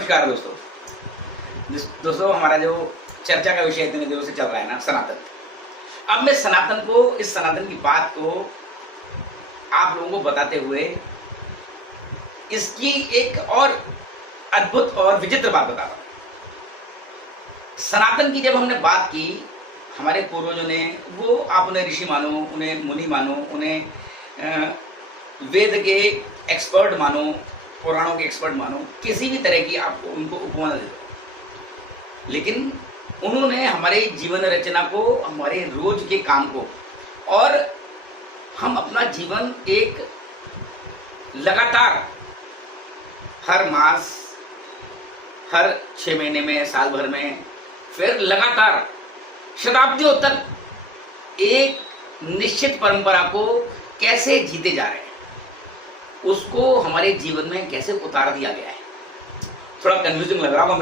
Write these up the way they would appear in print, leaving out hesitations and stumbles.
नमस्कार दोस्तों। दोस्तों हमारा जो चर्चा का विषय इतने दिनों से चल रहा है ना, सनातन। अब मैं इस सनातन की बात को आप लोगों को बताते हुए इसकी एक और अद्भुत और विचित्र बात बता रहा हूं। सनातन की जब हमने बात की, हमारे पूर्वजों ने, वो आप उन्हें ऋषि मानो, उन्हें मुनि मानो, उन्हें वेद के एक्सपर्ट मानो, पुराणों के एक्सपर्ट मानो, किसी भी तरह की आपको उनको उपमा दे दो, लेकिन उन्होंने हमारे जीवन रचना को, हमारे रोज के काम को, और हम अपना जीवन एक लगातार हर मास, हर 6 महीने में, साल भर में, फिर लगातार शताब्दियों तक एक निश्चित परंपरा को कैसे जीते जा रहे हैं, उसको हमारे जीवन में कैसे उतार दिया गया है। थोड़ा कंफ्यूजिंग लग रहा होगा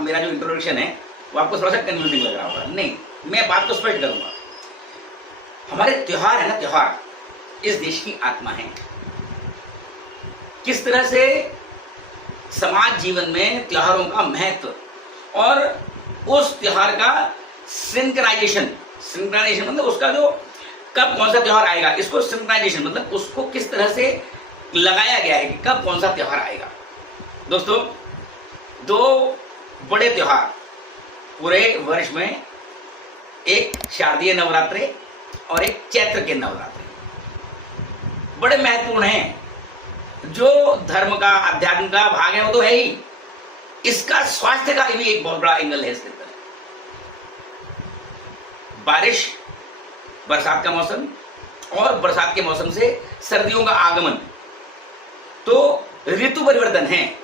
मेरा जो इंट्रोडक्शन है वो आपको थोड़ा सा कंफ्यूजिंग लग रहा होगा। नहीं, मैं बात को स्पष्ट करूंगा। हमारे त्योहार है ना, त्योहार इस देश की आत्मा है। किस तरह से समाज जीवन में त्योहारों का महत्व और उस त्योहार का सिंक्राइजेशन मतलब उसका जो कब कौन सा त्योहार आएगा, इसको सिंक्राइजेशन मतलब उसको किस तरह से लगाया गया है कि कब कौन सा त्योहार आएगा। दोस्तों, 2 बड़े त्योहार पूरे वर्ष में, एक शारदीय नवरात्रि और एक चैत्र के नवरात्रि, बड़े महत्वपूर्ण हैं। जो धर्म का, अध्यात्म का भाग है वो तो है ही, इसका स्वास्थ्य का भी एक बहुत बड़ा एंगल है इसके अंदर। बारिश, बरसात का मौसम, और बरसात के मौसम से सर्दियों का आगमन, तो ऋतु परिवर्तन है,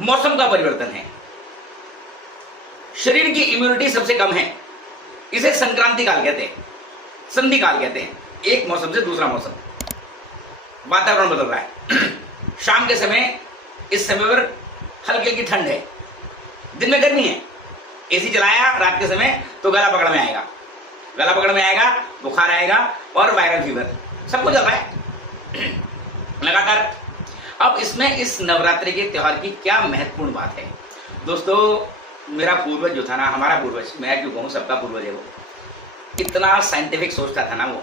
मौसम का परिवर्तन है। शरीर की इम्यूनिटी सबसे कम है, इसे संक्रांति काल कहते हैं, संधि काल कहते हैं। एक मौसम से दूसरा मौसम, वातावरण बदल रहा है। शाम के समय, इस समय पर हल्की हल्की ठंड है, दिन में गर्मी है, एसी चलाया रात के समय तो गला पकड़ में आएगा, बुखार आएगा और वायरल फीवर, सब कुछ चल रहा है लगातार। अब इसमें इस नवरात्रि के त्योहार की क्या महत्वपूर्ण बात है। दोस्तों, मेरा पूर्वज जो था ना, हमारा पूर्वज, मैं क्यों कहूँ, सबका पूर्वज है वो, इतना साइंटिफिक सोचता था ना, वो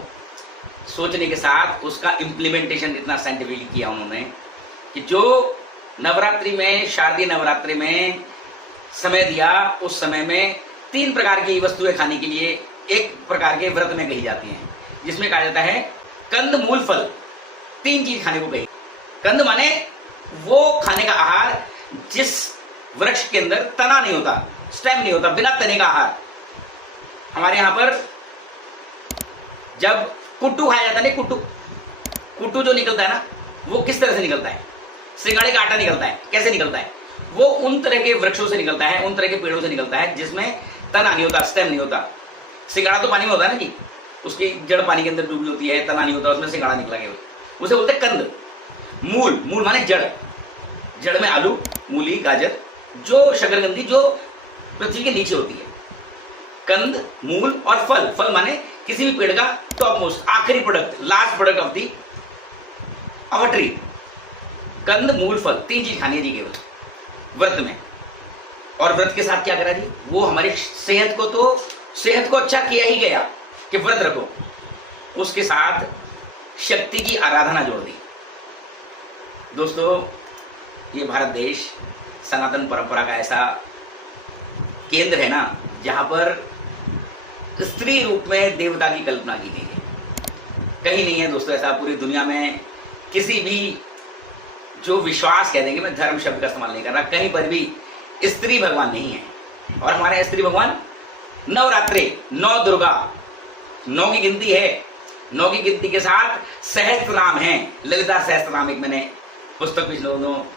सोचने के साथ उसका इम्प्लीमेंटेशन इतना साइंटिफिक किया उन्होंने कि जो नवरात्रि में, शारदीय नवरात्रि में समय दिया, उस समय में 3 प्रकार की वस्तुएं खाने के लिए एक प्रकार के व्रत में कही जाती हैं, जिसमें कहा जाता है कंद, मूल, फल। 3 चीज खाने को कही। कंद माने वो खाने का आहार जिस वृक्ष के अंदर तना नहीं होता, स्टेम नहीं होता, बिना तने का आहार। हमारे यहां पर जब कुट्टू खाया जाता है ना, कुट्टू जो निकलता है ना, वो किस तरह से निकलता है, सिंगाड़े का आटा निकलता है। कैसे निकलता है? वो उन तरह के वृक्षों से निकलता है, उन तरह के पेड़ों से निकलता है जिसमें तना नहीं होता, स्टेम नहीं होता। सिंगाड़ा तो पानी में होता है ना जी, उसकी जड़ पानी के अंदर डूबी होती है, तना नहीं होता, उसमें सिंगाड़ा निकला गया, उसे बोलते हैं कंद। मूल माने जड़ में आलू, मूली, गाजर, जो शकरकंदी, जो पृथ्वी के नीचे होती है। कंद, मूल और फल माने किसी भी पेड़ का टॉप मोस्ट, आखिरी product, last product of the of tree. कंद, मूल, फल, 3 चीज खानी है जी केवल व्रत में। और व्रत के साथ क्या करा जी, वो हमारी सेहत को अच्छा किया ही गया कि व्रत रखो, उसके साथ शक्ति की आराधना जोड़ दी। दोस्तों, ये भारत देश सनातन परंपरा का ऐसा केंद्र है ना, जहां पर स्त्री रूप में देवता की कल्पना की गई है। कहीं नहीं है दोस्तों ऐसा पूरी दुनिया में, किसी भी जो विश्वास कह देंगे, मैं धर्म शब्द का इस्तेमाल नहीं कर रहा, कहीं पर भी स्त्री भगवान नहीं है। और हमारे स्त्री भगवान नवरात्रि, 9 दुर्गा, 9 की गिनती है, 9 की गिनती के साथ सहस्त्र नाम है। ललिता सहस्त्र नाम एक मैंने पुस्तक भी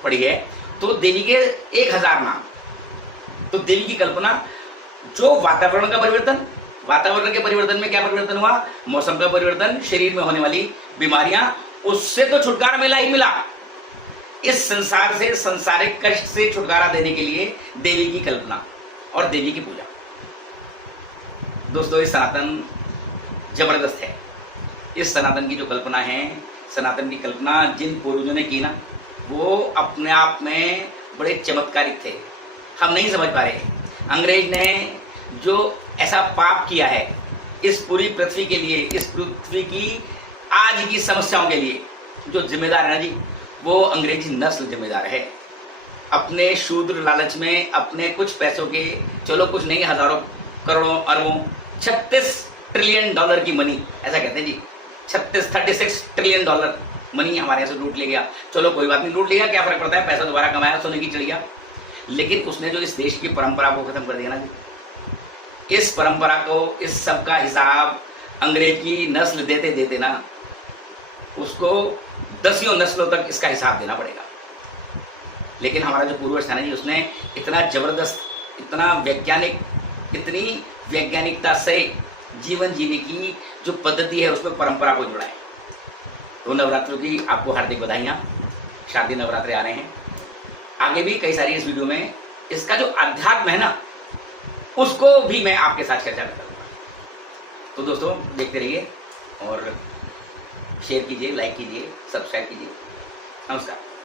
पढ़ी है, तो देवी के 1000 नाम। तो देवी की कल्पना, जो वातावरण के परिवर्तन में क्या परिवर्तन हुआ, मौसम का परिवर्तन, शरीर में होने वाली बीमारियां, उससे तो छुटकारा मिला ही मिला। इस संसार से, संसारिक कष्ट से छुटकारा देने के लिए देवी की कल्पना और देवी की पूजा। दोस्तों, ये सनातन जबरदस्त है। इस सनातन की जो कल्पना है, सनातन की कल्पना जिन पूर्वजों ने की ना, वो अपने आप में बड़े चमत्कारिक थे, हम नहीं समझ पा रहे। अंग्रेज ने जो ऐसा पाप किया है इस पूरी पृथ्वी के लिए, इस पृथ्वी की आज की समस्याओं के लिए, जो जिम्मेदार है ना जी, वो अंग्रेजी नस्ल जिम्मेदार है। अपने शूद्र लालच में, अपने कुछ पैसों के, चलो कुछ नहीं, हजारों करोड़ों अरबों, 36 ट्रिलियन डॉलर की मनी, ऐसा कहते हैं जी, 36 ट्रिलियन डॉलर मनी हमारे यहाँ से लूट ले गया। चलो कोई बात नहीं, लूट लिया, क्या फर्क पड़ता है, पैसा दोबारा कमाया, सोने की चिड़िया। लेकिन उसने जो इस देश की परंपरा को खत्म कर दिया ना जी, इस परंपरा को, इस सब का हिसाब अंग्रेज की नस्ल देते देते ना उसको दसियों नस्लों तक इसका हिसाब देना पड़ेगा। लेकिन हमारा जो पूर्वज था ना जी, उसने इतना जबरदस्त, इतना वैज्ञानिक, इतनी वैज्ञानिकता से जीवन जीने की जो पद्धति है उसमें परंपरा को जोड़ा है। तो नवरात्रों की आपको हार्दिक बधाइयाँ। शारदीय नवरात्रे आ रहे हैं, आगे भी कई सारी इस वीडियो में इसका जो अध्यात्म है ना उसको भी मैं आपके साथ चर्चा करूँगा। तो दोस्तों देखते रहिए और शेयर कीजिए, लाइक कीजिए, सब्सक्राइब कीजिए। नमस्कार।